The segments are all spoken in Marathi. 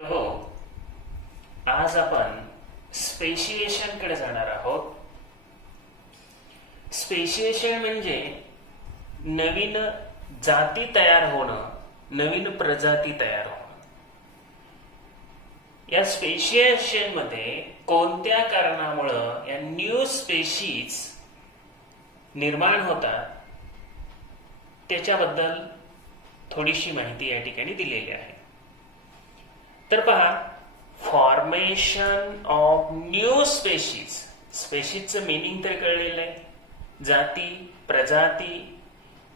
हो, आज आपण स्पेशिएशन कडे जाणार आहोत. स्पेशिएशन म्हणजे नवीन जाती तयार होणं, नवीन प्रजाती तयार होणं. या स्पेशिएशन मध्ये कोणत्या कारणामुळं या न्यू स्पेशीज निर्माण होतात त्याच्याबद्दल थोडीशी माहिती या ठिकाणी दिलेली आहे. तर पहा, फॉर्मेशन ऑफ न्यू स्पेशीज. स्पेशीजचं मिनिंग तर कळलेलं आहे, जाती, प्रजाती.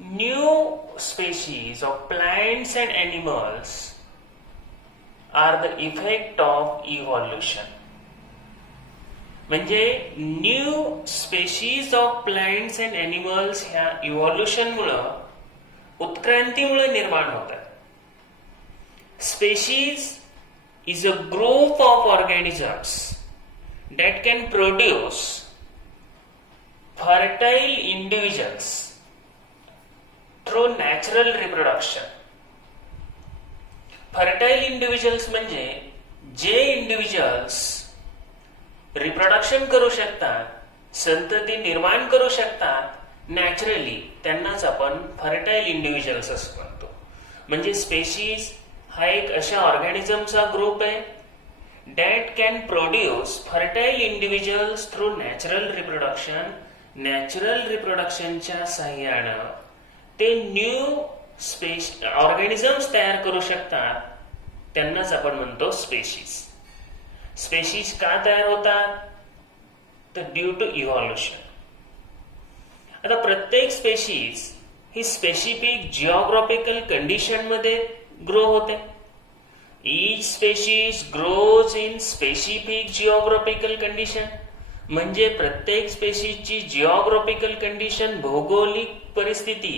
New species of plants and animals are the effect of evolution. म्हणजे new species of plants and animals ह्या इव्हॉल्युशनमुळं, उत्क्रांतीमुळे निर्माण होतात. Species is a group of organisms that can produce fertile individuals through natural reproduction. Fertile individuals म्हणजे जे इंडिव्हिज्युअल्स रिप्रोडक्शन करू शकतात, संतती निर्माण करू शकतात नॅचरली, त्यांनाच आपण फर्टाईल इंडिव्हिज्युअल्स असं म्हणतो. म्हणजे स्पेशीज हा एक अशा ऑर्गॅनिझमचा ग्रुप आहे that can produce fertile individuals through natural reproduction. Natural रिप्रोडक्शनच्या साह्यानं ते न्यू ऑर्गॅनिझम्स तयार करू शकतात, त्यांनाच आपण म्हणतो स्पेशीज. स्पेशीज का तयार होतात? तर ड्यू टू इव्हॉल्युशन. आता प्रत्येक स्पेशीज ही स्पेसिफिक जिओग्राफिकल कंडिशन मध्ये ग्रो होते. Each species grows in specific geographical condition. म्हणजे प्रत्येक स्पेशीजची जिओग्राफिकल कंडिशन, भौगोलिक परिस्थिती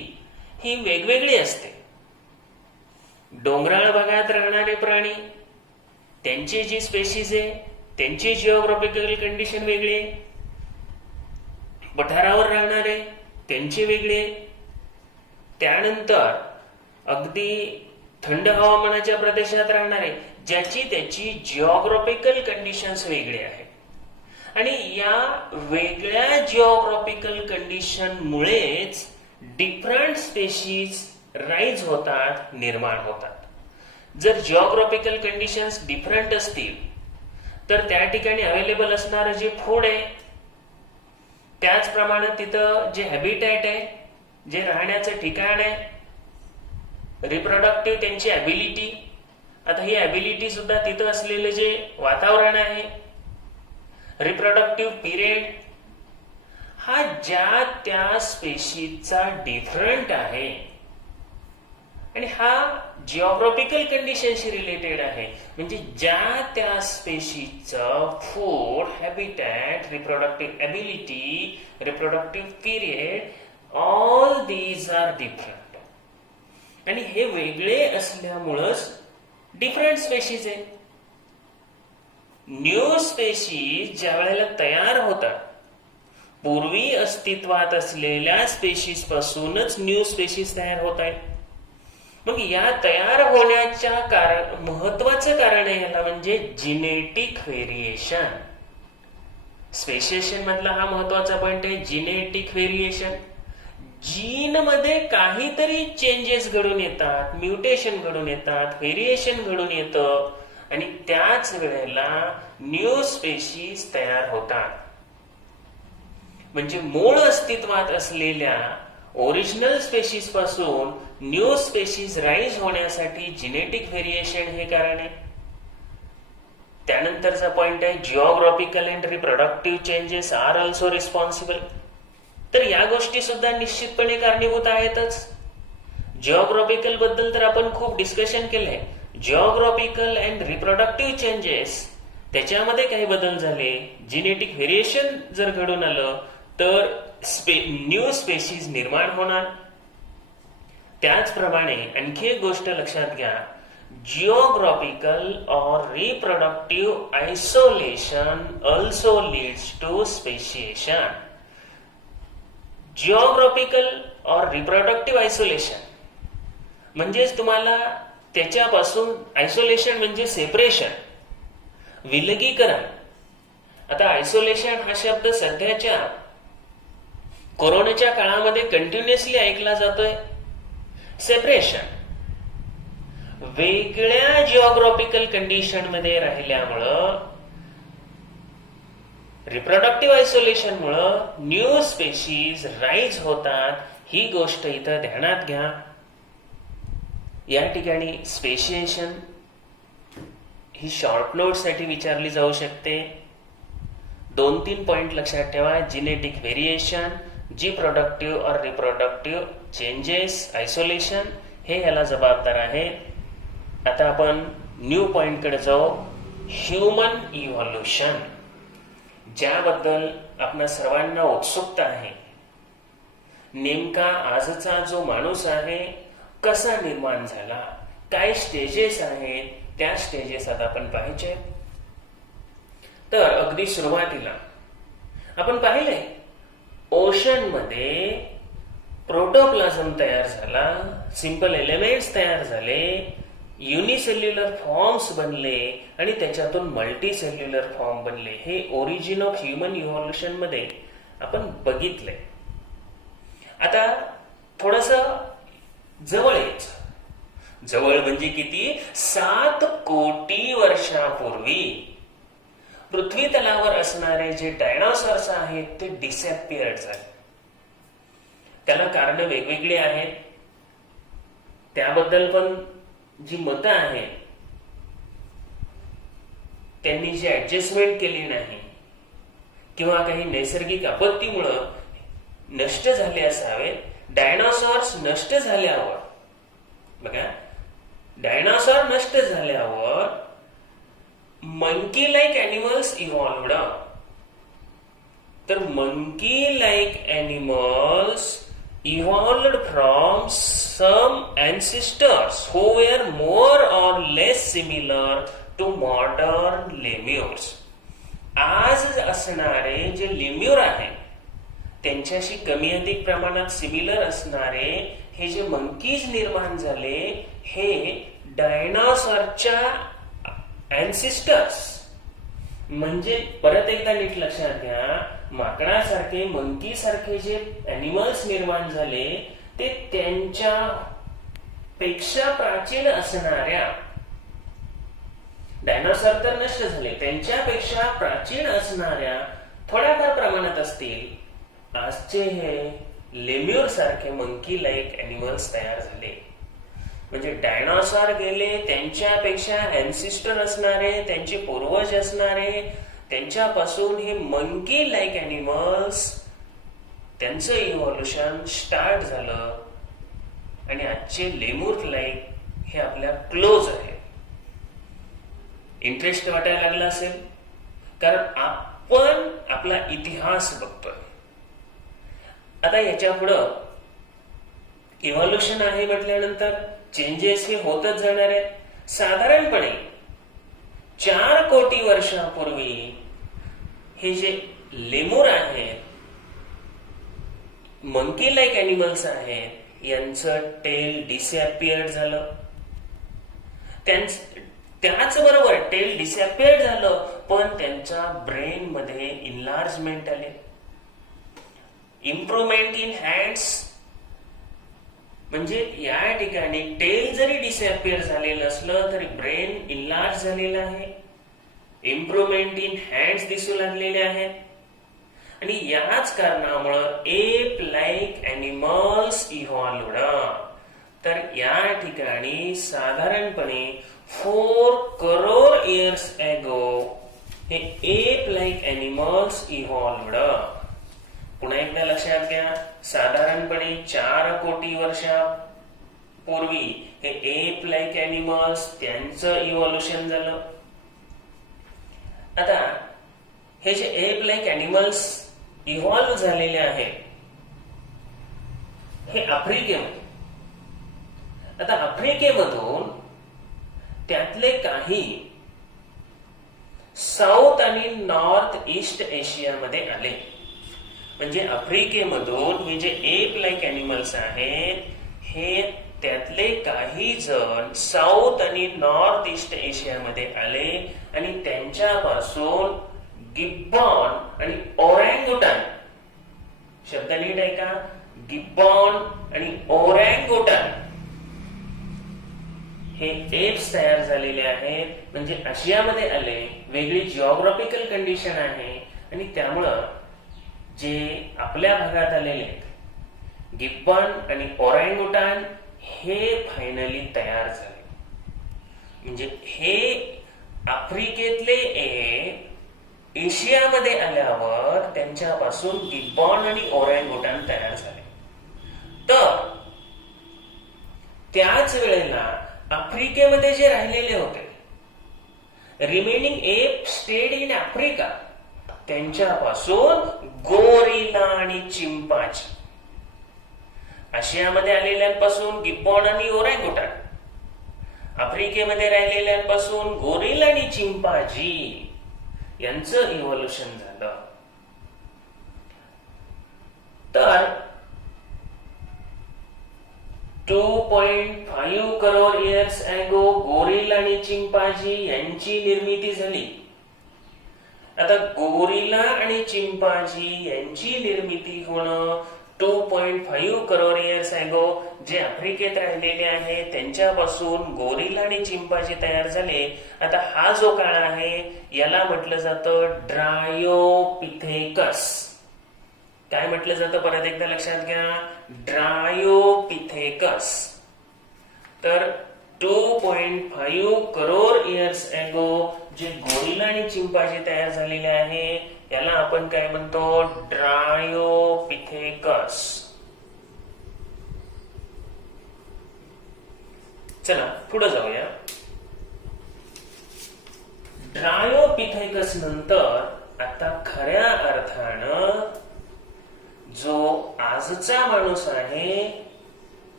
ही वेगवेगळी असते. डोंगराळ भागात राहणारे प्राणी, त्यांची जी स्पेशीज आहे त्यांची जिओग्राफिकल कंडिशन वेगळी आहे. पठारावर राहणारे त्यांचे वेगळे. त्यानंतर अगदी थंड हवामानाच्या प्रदेशात राहणारे, ज्याची त्याची जिओग्राफिकल कंडिशन्स वेगळी आहे. आणि या वेगळ्या जिओग्राफिकल कंडिशन मुळेच डिफरंट स्पेशीज राईज होतात, निर्माण होतात. जर जिओग्राफिकल कंडिशन्स डिफरंट असतील तर त्या ठिकाणी अवेलेबल असणारं जे फूड आहे, त्याचप्रमाणे तिथं जे हॅबिटॅट आहे, जे राहण्याचं ठिकाण आहे, रिप्रोडक्टिव्ह त्यांची ॲबिलिटी, आता ही ॲबिलिटी सुद्धा तिथं असलेलं जे वातावरण आहे, रिप्रोडक्टिव्ह पिरियड, हा ज्या त्या स्पेशीजचा डिफरंट आहे आणि हा जिओग्राफिकल कंडिशनशी रिलेटेड आहे. म्हणजे ज्या त्या स्पेशीजचं food, habitat, reproductive ability, reproductive period, all these are different. आणि हे वेगळे असल्यामुळंच डिफरंट स्पेशीज आहे. न्यू स्पेशीज ज्या वेळेला तयार होतात, पूर्वी अस्तित्वात असलेल्या स्पेशीज पासूनच न्यू स्पेशीज तयार होत आहेत. मग या तयार होण्याच्या महत्वाचं कारण आहे याला म्हणजे जिनेटिक व्हेरिएशन. स्पेशिएशन मधला हा महत्वाचा पॉइंट आहे, जिनेटिक व्हेरिएशन. जीन मध्ये काहीतरी चेंजेस घडून येतात, म्युटेशन घडून येतात, व्हेरिएशन घडून येतं आणि त्याच वेळेला न्यू स्पेशीज तयार होतात. म्हणजे मूळ अस्तित्वात असलेल्या ओरिजिनल स्पेशीज पासून न्यू स्पेशीज राईज होण्यासाठी जिनेटिक व्हेरिएशन हे कारण आहे. त्यानंतरचा पॉइंट आहे, geographical and reproductive changes are also responsible. तर या गोष्टी सुद्धा निश्चितपणे कारणीभूत आहेतच. जिओग्राफिकल बद्दल तर आपण खूप डिस्कशन केलंय. जिओग्राफिकल अँड रिप्रोडक्टिव्ह चेंजेस, त्याच्यामध्ये काही बदल झाले, जिनेटिक व्हेरिएशन जर घडून आलं तर न्यू स्पेशीज निर्माण होणार. त्याचप्रमाणे आणखी एक गोष्ट लक्षात घ्या, जिओग्राफिकल और reproductive isolation also leads to speciation. Geographical और रिप्रोडक्टिव्ह आयसोलेशन म्हणजेच तुम्हाला त्याच्यापासून आयसोलेशन म्हणजे सेपरेशन, विलगीकरण. आता आयसोलेशन हा शब्द सध्याच्या कोरोनाच्या काळामध्ये कंटिन्युअसली ऐकला जातोय. सेपरेशन, वेगळ्या जिओग्राफिकल कंडिशन मध्ये राहिल्यामुळं, रिप्रोडक्टिव्ह आयसोलेशन मुळे न्यू स्पेशीज राईज होतात. ही गोष्ट इथं ध्यानात घ्या. या ठिकाणी स्पेशिएशन ही शॉर्ट नोट साठी विचारली जाऊ शकते. 2-3 पॉइंट लक्षात ठेवा. जिनेटिक व्हेरिएशन, जी प्रोडक्टिव्ह और रिप्रोडक्टिव्ह चेंजेस, आयसोलेशन हे याला जबाबदार आहे. आता आपण न्यू पॉइंट कडे जाऊ. ह्युमन इव्हॉल्युशन, ज्याबद्दल आपल्या सर्वांना उत्सुकता आहे. नेमका आजचा जो माणूस आहे कसा निर्माण झाला, काय स्टेजेस आहेत, त्या स्टेजेस आता आपण पाहिजे. तर अगदी सुरुवातीला आपण पाहिले ओशन मध्ये प्रोटोप्लाझम तयार झाला, सिंपल एलिमेंट्स तयार झाले, युनिसेल्युलर फॉर्म्स बनले आणि त्याच्यातून मल्टी सेल्युलर फॉर्म बनले. हे ओरिजिन ऑफ ह्युमन इव्हॉल्युशन मध्ये आपण बघितलंय. आता थोडस जवळ यायचं. जवळ म्हणजे किती? 7 कोटी वर्षापूर्वी पृथ्वी तलावर असणारे जे डायनासॉर्स आहेत ते डिसअपिअर्ड झाले. त्याला कारण वेगवेगळी आहेत. त्याबद्दल पण जी मतं आहेत त्यांनी जी ऍडजस्टमेंट केली नाही किंवा काही नैसर्गिक आपत्तीमुळं नष्ट झाले असावेत. डायनासॉर्स नष्ट झाल्यावर, बघा, डायनासॉर नष्ट झाल्यावर मंकी लाईक एनिमल्स इव्हॉल्वड. तर monkey like animals evolved from some ancestors who were more or less similar to modern lemurs. आज असणारे जे लेम्युर आहेत त्यांच्याशी कमी अधिक प्रमाणात सिमिलर असणारे हे जे मंकीज निर्माण झाले हे डायनासॉरच्या अँसिस्टर्स. म्हणजे परत एकदा नीट लक्षात घ्या, माकडासारखे, मंकी सारखे जे अॅनिमल्स निर्माण झाले ते त्यांच्या पेक्षा प्राचीन असणाऱ्या, डायनासॉर तर नष्ट झाले, त्यांच्यापेक्षा प्राचीन असणाऱ्या थोड्याफार प्रमाणात असतील आजचे हे लेम्युर सारखे मंकी लाईक अॅनिमल्स तयार झाले. म्हणजे डायनासॉर गेले, त्यांच्यापेक्षा अँसिस्टर असणारे, त्यांचे पूर्वज असणारे, त्यांच्यापासून हे मंकी लाईक अॅनिमल्स, त्यांचं इव्हॉल्युशन स्टार्ट झालं आणि आजचे लेम्युर लाईक हे आपल्या क्लोज आहे. इंटरेस्ट वाटायला लागला असेल कारण आपण आपला इतिहास बघतोय. आता याच्या पुढं इव्हॉल्युशन आहे म्हटल्यानंतर चेंजेस हे होतच जाणार आहेत. साधारणपणे 4 कोटी वर्षापूर्वी हे जे लेम्युर आहेत, मंकी लाईक अॅनिमल्स आहेत, यांचं टेल डिसअपिअर्ड झालं. त्याचबरोबर टेल डिसअपिअर्ड झालं पण त्यांच्या ब्रेन मध्ये इनलार्जमेंट आले. इम्प्रुव्हमेंट इन हँड्स, म्हणजे या ठिकाणी टेल जरी डिसअपिअर झालेलं असलं तरी ब्रेन इनलार्ज झालेलं आहे. इम्प्रुव्हमेंट इन हँड्स दिसू लागलेले आहेत. आणि याच कारणामुळं एप लाईक अॅनिमल्स इव्हॉल्वड. तर या ठिकाणी साधारणपणे 4 करोड इयर्स एगो हे एप लाईक अॅनिमल्स इव्हॉल्वड. पुन्हा एकदा लक्षात घ्या, साधारणपणे 4 कोटी वर्षापूर्वी हे एप लाईक अॅनिमल्स, त्यांचं इव्हॉल्युशन झालं. आता हे जे एप लाईक अॅनिमल्स इव्हॉल्व झालेले आहेत हे आफ्रिकेमध्ये. आता आफ्रिकेमधून त्यातले काही साऊथ आणि नॉर्थ ईस्ट एशियामध्ये आले. म्हणजे आफ्रिकेमधून हे जे एप लाईक अॅनिमल्स आहेत हे त्यातले काही जण साऊथ आणि नॉर्थ ईस्ट एशियामध्ये आले आणि त्यांच्यापासून गिब्बॉन आणि ओरँगुटान, शब्द नीट आहे का, गिब्बॉन आणि ओरँगुटान हे एप्स तयार झालेले आहेत. म्हणजे आशियामध्ये आले, वेगळी जिओग्राफिकल कंडिशन आहे आणि त्यामुळं जे आपल्या भागात आलेले गिब्बॉन आणि ओरँगुटान हे फायनली तयार झाले. म्हणजे हे आफ्रिकेतले एशियामध्ये आल्यावर त्यांच्यापासून गिब्बॉन आणि ओरँगुटान तयार झाले. तर त्याच वेळेला आफ्रिकेमध्ये जे राहिलेले होते, remaining ape stayed in Africa, त्यांच्यापासून गोरिला आणि चिंपांझी, आशियामध्ये आलेल्यांपासून गिब्बॉन आणि ओरँगुटान, आफ्रिकेमध्ये राहिलेल्यांपासून गोरिला आणि चिंपांझी यांचं इव्होल्युशन झालं. तर 2.5 करोड इयर्स अगो गोरिला आणि चिंपांझी यांची निर्मिती झाली. आता गोरिला आणि चिंपांझी यांची निर्मिती होणं 2.5 करोड इयर्स अगो जे आफ्रिकेत राहिलेले आहे त्यांच्यापासून गोरिला आणि चिंपांझी तयार झाले. आता हा जो काळ आहे याला म्हटलं जातं ड्रायोपिथेकस. काय म्हटलं जातं परत एकदा लक्षात घ्या, ड्रायोपिथेकस. तर 2.5 करोड इयर्स अगो जे गोरिला आणि चिंपांझी तयार झालेले आहे याला आपण काय म्हणतो, ड्रायोपिथेकस. चला पुढे जाऊया. ड्रायोपिथेकस नंतर आता खऱ्या अर्थानं जो आजचा माणूस आहे,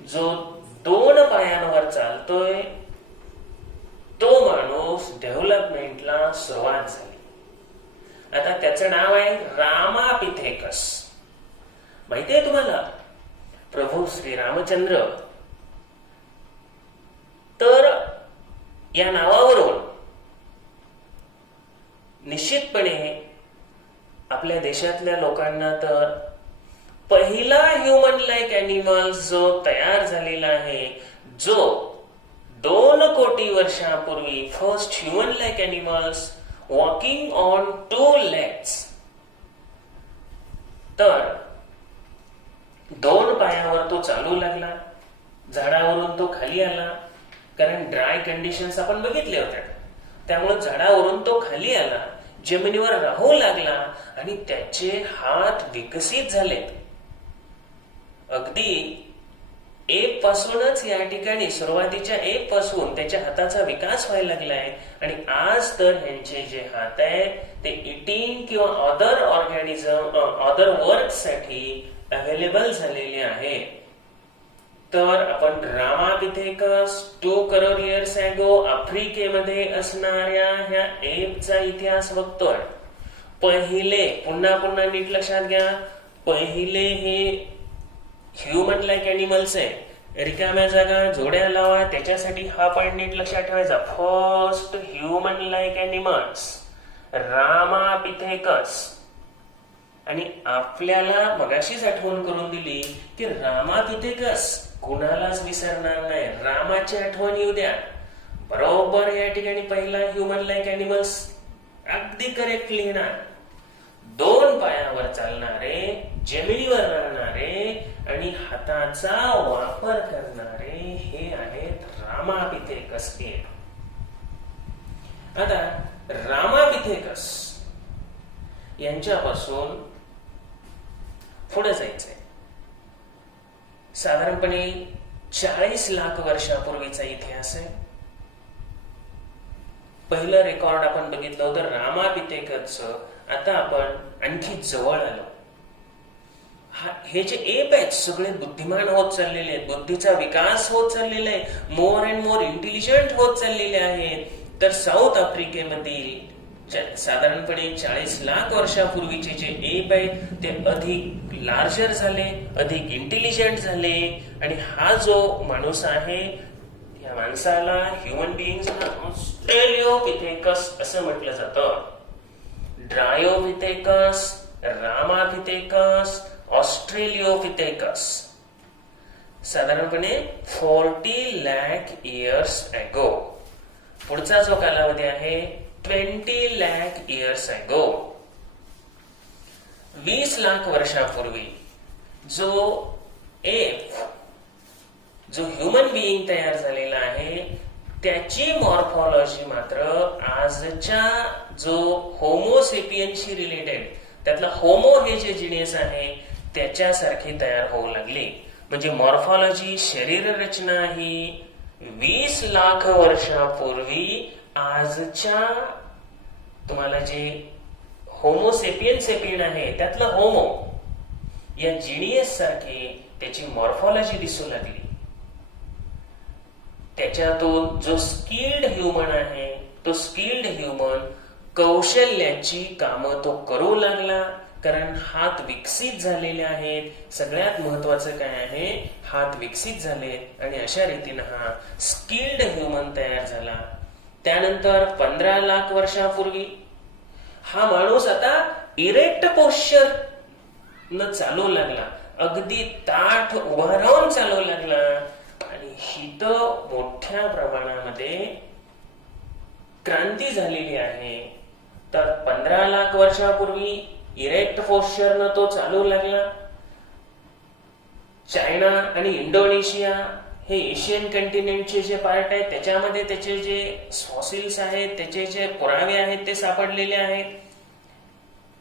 जो 2 पायांवर चालतोय, तो माणूस डेव्हलपमेंटला सुरुवात झाली. आता त्याचं नाव आहे रामापिथेकस. माहितीये तुम्हाला प्रभू श्री रामचंद्र. तर या नावावरून निश्चितपणे आपल्या देशातल्या लोकांना तर पहिला ह्युमन लाईक अॅनिमल जो तयार झालेला आहे, जो 2 कोटी वर्षापूर्वी first human like animals walking on 2 legs. तर 2 पायावर तो चालू लागला, झाडावरून तो खाली आला, कारण ड्राय कंडिशन्स आपण बघितले होते. त्यामुळे झाडावरून तो खाली आला, जमिनीवर राहू लागला आणि त्याचे हात विकसित झालेत. अगदी एप पासूनच या ठिकाणी सुरुवातीच्या एप पासून त्याच्या हाताचा विकास व्हायला लागलाय आणि आज तर यांचे जे हात आहेत ते इटिंग किंवा अदर ऑर्गॅनिझम अदर वर्क साठी अवेलेबल झालेले आहे. तर आपण रामापिथेकस 2 करोड इयर्स अगो आफ्रिकेमध्ये असणाऱ्या ह्या एपचा इतिहास बघतोय. पहिले पुन्हा नीट लक्षात घ्या, पहिले हे ह्युमन लाईक अॅनिमल्स आहे. रिकाम्या जागा जोड्या लावा, त्याच्यासाठी हा पॉइंट नीट लक्षात ठेवायचा. First human like animals Ramapithecus. आणि आपल्याला मगाशीच आठवण करून दिली की रामापिथेकस कुणालाच विसरणार नाही. रामाची आठवण येऊ द्या. बरोबर या ठिकाणी पहिला ह्युमन लाईक अॅनिमल्स अगदी करेक्ट लिहिणार. 2 पायावर चालणारे, जमिनीवर राहणारे आणि हाताचा वापर करणारे हे आहेत रामापिथेकस एप. आता रामापिथेकस यांच्यापासून पुढे जायचंय. साधारणपणे 40 लाख वर्षापूर्वीचा इतिहास आहे. पहिलं रेकॉर्ड आपण बघितलं होतं रामापिथेकसचं. आता आपण आणखी जवळ आलो. हे जे एप आहेत सगळे बुद्धिमान होत चाललेले आहेत, बुद्धीचा विकास होत चाललेला आहे, मोर अँड मोर इंटेलिजंट होत चाललेले आहेत. तर साऊथ आफ्रिकेमधील साधारणपणे 40 लाख वर्षापूर्वीचे जे एप आहेत ते अधिक लार्जर झाले, अधिक इंटेलिजंट झाले, आणि हा जो माणूस आहे या माणसाला, ह्युमन बिईंगला ऑस्ट्रेलियोपिथेकस असं म्हटलं जातं. Dryopithecus, Ramapithecus, Australopithecus. साधारणपणे 40 लाख इयर्स अगो. पुढचा जो कालावधी आहे 20 लाख इयर्स अगो. 20 लाख वर्षापूर्वी जो ह्युमन बिईंग तयार झालेला आहे त्याची मॉर्फॉलॉजी मात्र आजच्या जो होमोसेपियनशी रिलेटेड, त्यातला होमो हे जे जिनियस आहे त्याच्यासारखी तयार होऊ लागली. म्हणजे मॉर्फॉलॉजी, शरीर रचना ही 20 लाख वर्षापूर्वी आजच्या तुम्हाला जे होमोसेपियन आहे त्यातलं होमो या जिनियस सारखी त्याची मॉर्फॉलॉजी दिसू लागली. त्याच्यातून जो स्किल्ड ह्युमन आहे तो स्किल्ड ह्युमन कौशल्याची कामं तो करू लागला, कारण हात विकसित झालेले आहेत. सगळ्यात महत्वाचं काय आहे, हात विकसित झालेत, आणि अशा रीतीनं हा स्किल्ड ह्युमन तयार झाला. त्यानंतर 15 लाख वर्षापूर्वी हा माणूस आता इरेक्ट पोश्चर न चालू लागला, अगदी ताठ उभा राहून चालू लागला, आणि शीत मोठ्या प्रमाणामध्ये क्रांती झालेली आहे. तर 15 लाख वर्षापूर्वी इरेक्ट पोश्चरनं तो चालू लागला. चायना आणि इंडोनेशिया हे एशियन कंटिनेंटचे जे पार्ट आहेत त्याच्यामध्ये त्याचे जे फॉसिल्स आहेत, त्याचे जे पुरावे आहेत ते सापडलेले आहेत.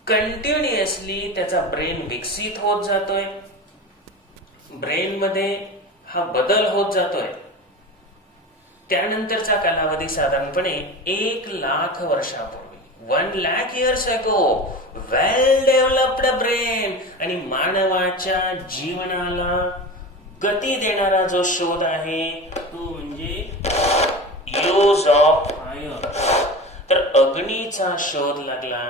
कंटिन्युअसली त्याचा ब्रेन विकसित होत जातोय, ब्रेन मध्ये हा बदल होत जातोय. त्यानंतरचा कालावधी साधारणपणे 1 लाख वर्षापूर्वी, 1 लाख इयर्स अगो, वेल डेव्हलप्ड ब्रेन, आणि मानवाच्या जीवनाला गती देणारा जो शोध आहे तो म्हणजे यूज ऑफ फायर. तर अग्नीचा शोध लागला,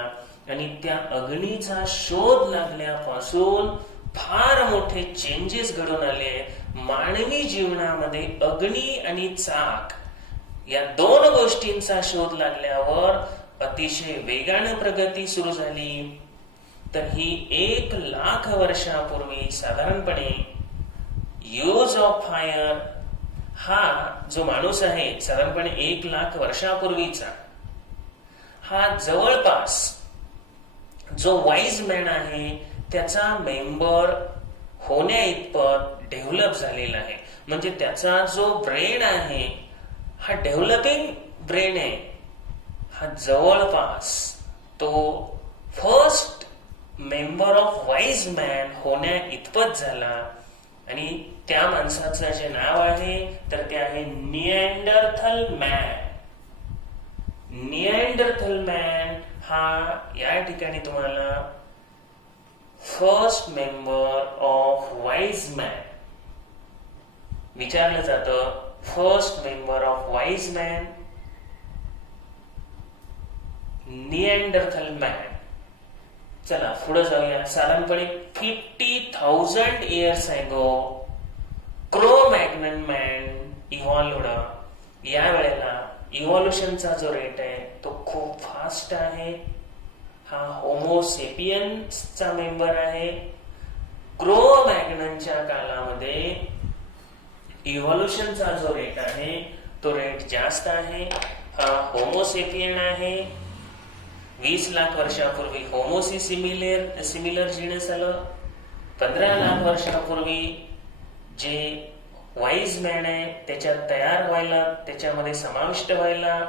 आणि त्या अग्नीचा शोध लागल्यापासून फार मोठे चेंजेस घडून आले. मानवी जीवनामध्ये अग्नी आणि चाक या 2 गोष्टींचा शोध लागल्यावर अतिशय वेगाने प्रगती सुरू झाली. तर ही 1 लाख वर्षापूर्वी साधारणपणे यूज ऑफ फायर हा जो माणूस आहे साधारणपणे 1 लाख वर्षापूर्वीचा, हा जवळपास जो वाईज मॅन आहे त्याचा मेंबर होण्या इतपत डेव्हलप झालेला आहे. म्हणजे त्याचा जो ब्रेन आहे हा डेव्हलपिंग ब्रेन आहे. हा जवळपास तो first member of wise man होण्या इतपत झाला. आणि त्या माणसाचं जे नाव आहे तर ते आहे निअँडरथल मॅन. निअँडरथल मॅन हा या ठिकाणी तुम्हाला first member of wise man विचारलं जातं. First member of wise man, Neanderthal man. चला पुढे जाऊया. साधारणपणे 50,000 इयर्स अगो क्रो-मॅग्नन मॅन इव्हॉल्वड. या वेळेला इव्हॉल्युशनचा जो रेट आहे तो खूप फास्ट आहे. हा होमोसेपियन्सचा मेंबर आहे. क्रो-मॅग्ननच्या कालामध्ये इव्हॉल्युशनचा जो रेट आहे तो रेट जास्त आहे. हा होमोसेपियन आहे. 20 लाख वर्षापूर्वी होमोसी सिमिलर जीनस आलं. 15 लाख वर्षापूर्वी जे वाईज मॅन आहे त्याच्यात तयार व्हायला, त्याच्यामध्ये समाविष्ट व्हायला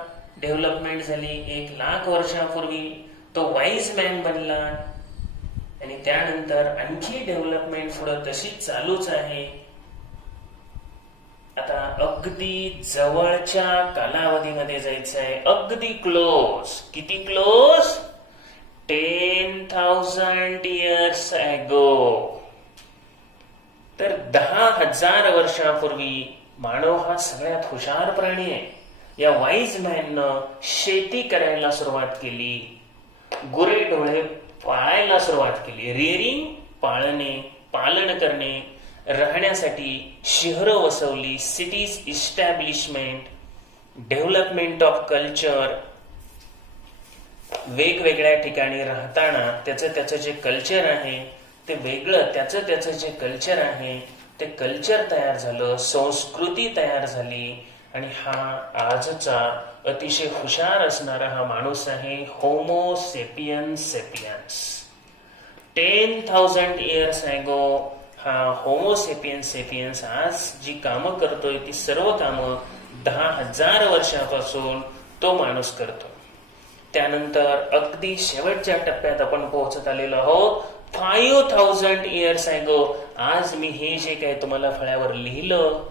डेव्हलपमेंट झाली. 1 लाख वर्षापूर्वी तो वाईज मॅन बनला, आणि त्यानंतर आणखी डेव्हलपमेंट पुढे तशीच चालूच आहे. आता अगदी जवळच्या कालावधीमध्ये जायचं आहे, अगदी क्लोज. किती क्लोज? 10,000 years ago. तर 10,000 वर्षापूर्वी मानव हा सगळ्यात हुशार प्राणी आहे. या वाईज मॅननं शेती करायला सुरुवात केली, गुरेढोरे पाळायला सुरुवात केली, रिअरिंग पाळणे, पालन करणे, राहण्यासाठी शहरं वसवली, cities establishment, development of culture, वेगवेगळ्या ठिकाणी राहताना त्याचं जे कल्चर आहे ते वेगळं, त्याचं जे कल्चर आहे ते कल्चर तयार झालं, संस्कृती तयार झाली. आणि हा आजचा अतिशय हुशार असणारा हा माणूस आहे homo Sapiens Sapiens. 10,000 years ago हा होमो सेपियन्स सेपियन्स आज जी कामं करतोय ती सर्व कामं 10,000 वर्षापासून तो माणूस करतो. त्यानंतर अगदी शेवटच्या टप्प्यात आपण पोहोचत आलेलो आहोत 5,000 years ago. आज मी हे जे काही तुम्हाला फळ्यावर लिहिलं,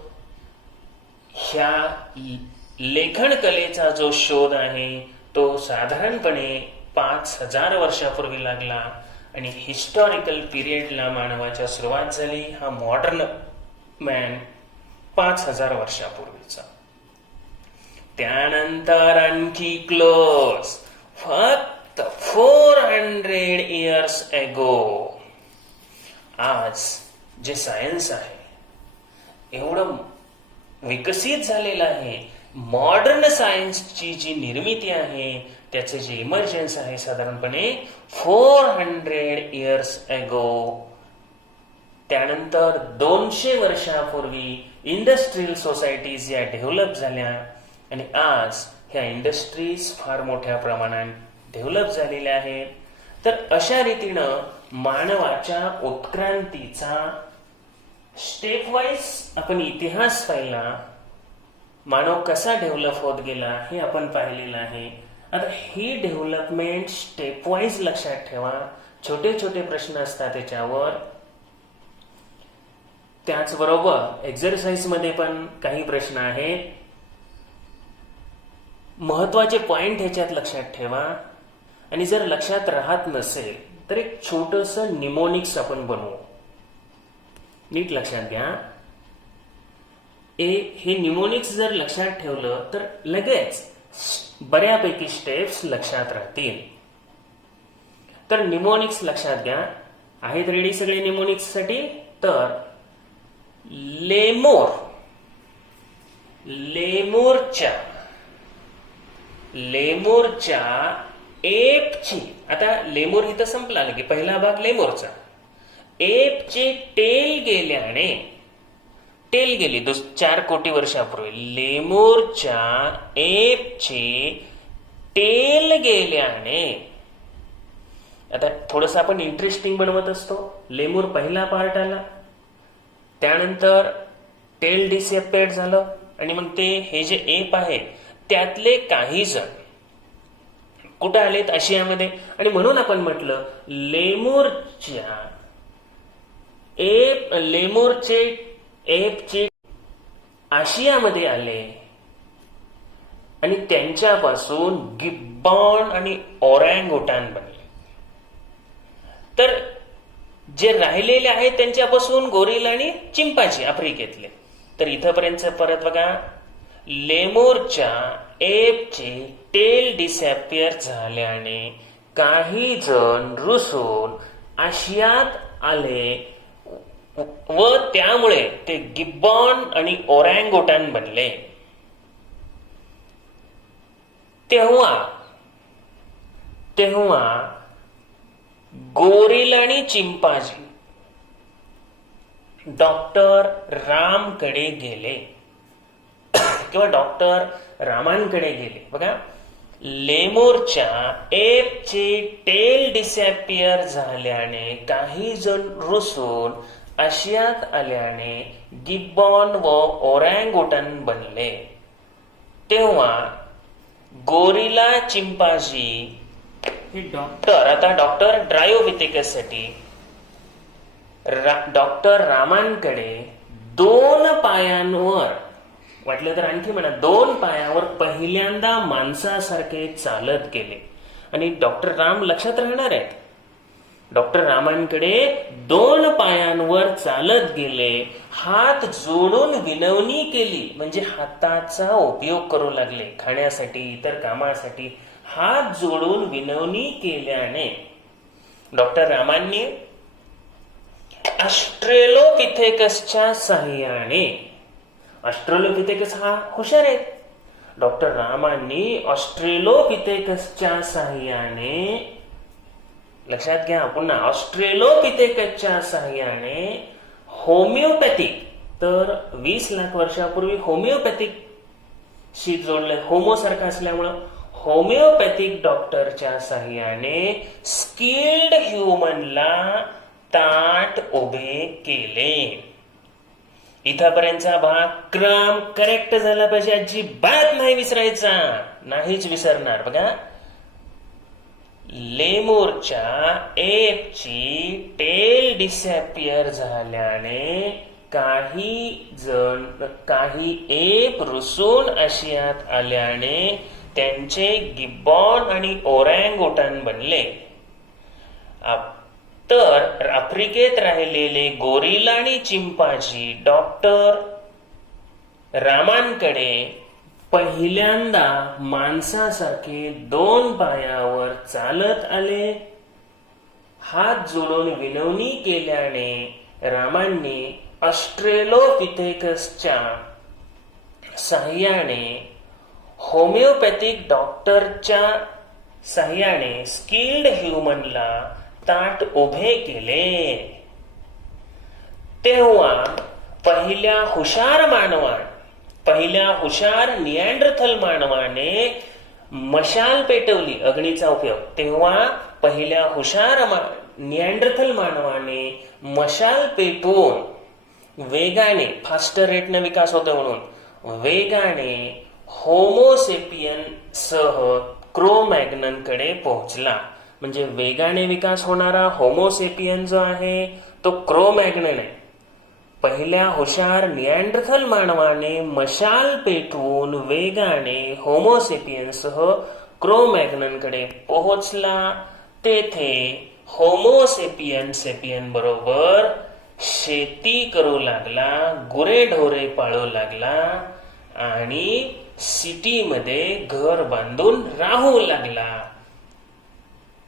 ह्या लेखन कलेचा जो शोध आहे तो साधारणपणे 5,000 वर्षापूर्वी लागला आणि हिस्टॉरिकल पिरियडला मानवाच्या सुरुवात झाली. हा मॉडर्न मॅन 5,000 वर्षापूर्वीचा. त्यानंतर आणखी क्लोज फक्त 400 years ago आज जे सायन्स आहे एवढं विकसित झालेलं आहे, मॉडर्न सायन्सची जी निर्मिती आहे त्याचे जे इमर्जन्स आहे साधारणपणे 400 years ago. त्यानंतर 200 वर्षापूर्वी इंडस्ट्रियल सोसायटीज या डेव्हलप झाल्या आणि आज ह्या इंडस्ट्रीज फार मोठ्या प्रमाणात डेव्हलप झालेल्या आहेत. तर अशा रीतीनं मानवाच्या उत्क्रांतीचा स्टेप वाईज आपण इतिहास पाहिला, मानव कसा डेव्हलप होत गेला हे आपण पाहिलेलं आहे. आता ही डेव्हलपमेंट स्टेप वाईज लक्षात ठेवा. छोटे छोटे प्रश्न असतात त्याच्यावर. त्याचबरोबर एक्झरसाइज मध्ये पण काही प्रश्न आहेत. महत्वाचे पॉइंट ह्याच्यात लक्षात ठेवा आणि जर लक्षात राहत नसेल तर एक छोटस निमोनिक्स आपण बनवू. नीट लक्षात घ्या. हे निमोनिक्स जर लक्षात ठेवलं तर लगेच बऱ्यापैकी स्टेप्स लक्षात राहतील. तर निमोनिक्स लक्षात घ्या. आहेत रेडी सगळे निमोनिक्स साठी? तर लेमूरच्या एपची, आता लेमूर इथं संपला की पहिला भाग लेमूरचा. एपचे टेल गेली 4 कोटी वर्षापूर्वी. लेमूरच्या एपचे टेल गेल्याने, आता थोडस आपण इंटरेस्टिंग बनवत असतो. लेमूर पहिला पार्ट आला, त्यानंतर टेल डिसअपिअर्ड झालं आणि मग ते हे जे एप आहे त्यातले काही जण कुठे आलेत? आशियामध्ये. आणि म्हणून आपण म्हटलं लेमूरचे एपचे आशियामध्ये आले आणि त्यांच्यापासून गिब्बॉन आणि ओरँगुटान बनले. तर जे राहिलेले आहेत त्यांच्यापासून गोरिला आणि चिंपांझी आफ्रिकेतले. तर इथंपर्यंत परत बघा. लेमूरच्या एपचे टेल डिसअपिअर झाल्याने काही जण रुसून आशियात आले व त्यामुळे ते गिब्बॉन आणि ओरँगुटान बनले. तेव्हा गोरिला आणि चिंपांझी डॉक्टर रामकडे गेले किंवा डॉक्टर रामांकडे गेले. बघा, लेमूरच्या एपचे टेल डिसअपिअर झाल्याने काही जण रुसून आशियात आल्याने गिब्बॉन व ओरँगुटान बनले. तेव्हा गोरिला चिंपांझी हे डॉक्टर, आता डॉक्टर ड्रायोपिथेकस साठी डॉक्टर रामांकडे 2 पायांवर, वाटलं तर आणखी म्हणा 2 पायावर पहिल्यांदा माणसासारखे चालत गेले. आणि डॉक्टर राम लक्षात राहणार आहेत. डॉक्टर रामांकडे 2 पायांवर चालत गेले, हात जोडून विनवणी केली, म्हणजे हाताचा उपयोग करू लागले खाण्यासाठी, इतर कामासाठी. हात जोडून विनवणी केल्याने डॉक्टर रामांनी ऑस्ट्रेलोपिथेकसच्या साह्याने, ऑस्ट्रेलोपिथेकस हा हुशार आहे, डॉक्टर रामांनी ऑस्ट्रेलोपिथेकसच्या साह्याने, लक्षात घ्या पुन्हा, ऑस्ट्रेलोपिथेकसच्या साह्याने होमिओपॅथिक, तर 20 लाख वर्षापूर्वी होमिओपॅथिक शी जोडले, होमो सारखं असल्यामुळं होमिओपॅथिक डॉक्टरच्या साह्याने स्किल्ड ह्युमनला ताट उभे केले. इथपर्यंतचा भाग क्रम करेक्ट झाला पाहिजे, अजिबात नाही विसरायचा, नाहीच विसरणार. बघा, लेमूरच्या एपची टेल डिसॅपियर झाल्याने काही एप रुसून आशियात आल्याने त्यांचे गिब्बॉन आणि ओरँगउटान बनले. तर आफ्रिकेत राहिलेले गोरिला आणि चिंपांझी डॉक्टर रामांकडे पहिल्यांदा माणसासारखे 2 पायावर चालत आले. हात जोडून विनवणी केल्याने रामांनी ऑस्ट्रेलोपिथेकसच्या साह्याने होमिओपॅथिक डॉक्टरच्या साह्याने स्किल्ड ह्युमनला ताट उभे केले. तेव्हा पहिल्या हुशार निअँडरथल मानवाने मशाल पेटवली, अग्नीचा उपयोग. तेव्हा पहिल्या हुशार निअँडरथल मानवाने मशाल पेटवून वेगाने, फास्टर रेटने विकास होतो म्हणून वेगाने होमोसेपियन सह क्रो-मॅग्नन कडे पोहोचला. म्हणजे वेगाने विकास होणारा होमोसेपियन जो आहे तो क्रो-मॅग्नन आहे. पहिल्या हुशार निअँडरथल मानवाने मशाल पेटवून वेगाने होमोसेपियनसह क्रो-मॅग्नन कडे पोहोचला. तेथे होमोसेपियन बरोबर शेती करू लागला, गुरेढोरे पाळू लागला आणि सिटीमध्ये घर बांधून राहू लागला.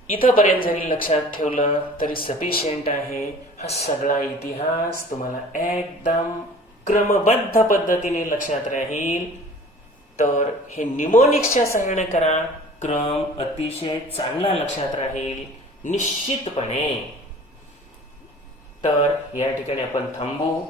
इथपर्यंत जरी लक्षात ठेवलं तरी सफिशियंट आहे. हा सगळा इतिहास तुम्हाला एकदम क्रमबद्ध पद्धतीने लक्षात राहील. तर हे निमोनिक्सच्या सहाय्याने करा, क्रम अतिशय चांगला लक्षात राहील निश्चितपणे. तर या ठिकाणी आपण थांबू.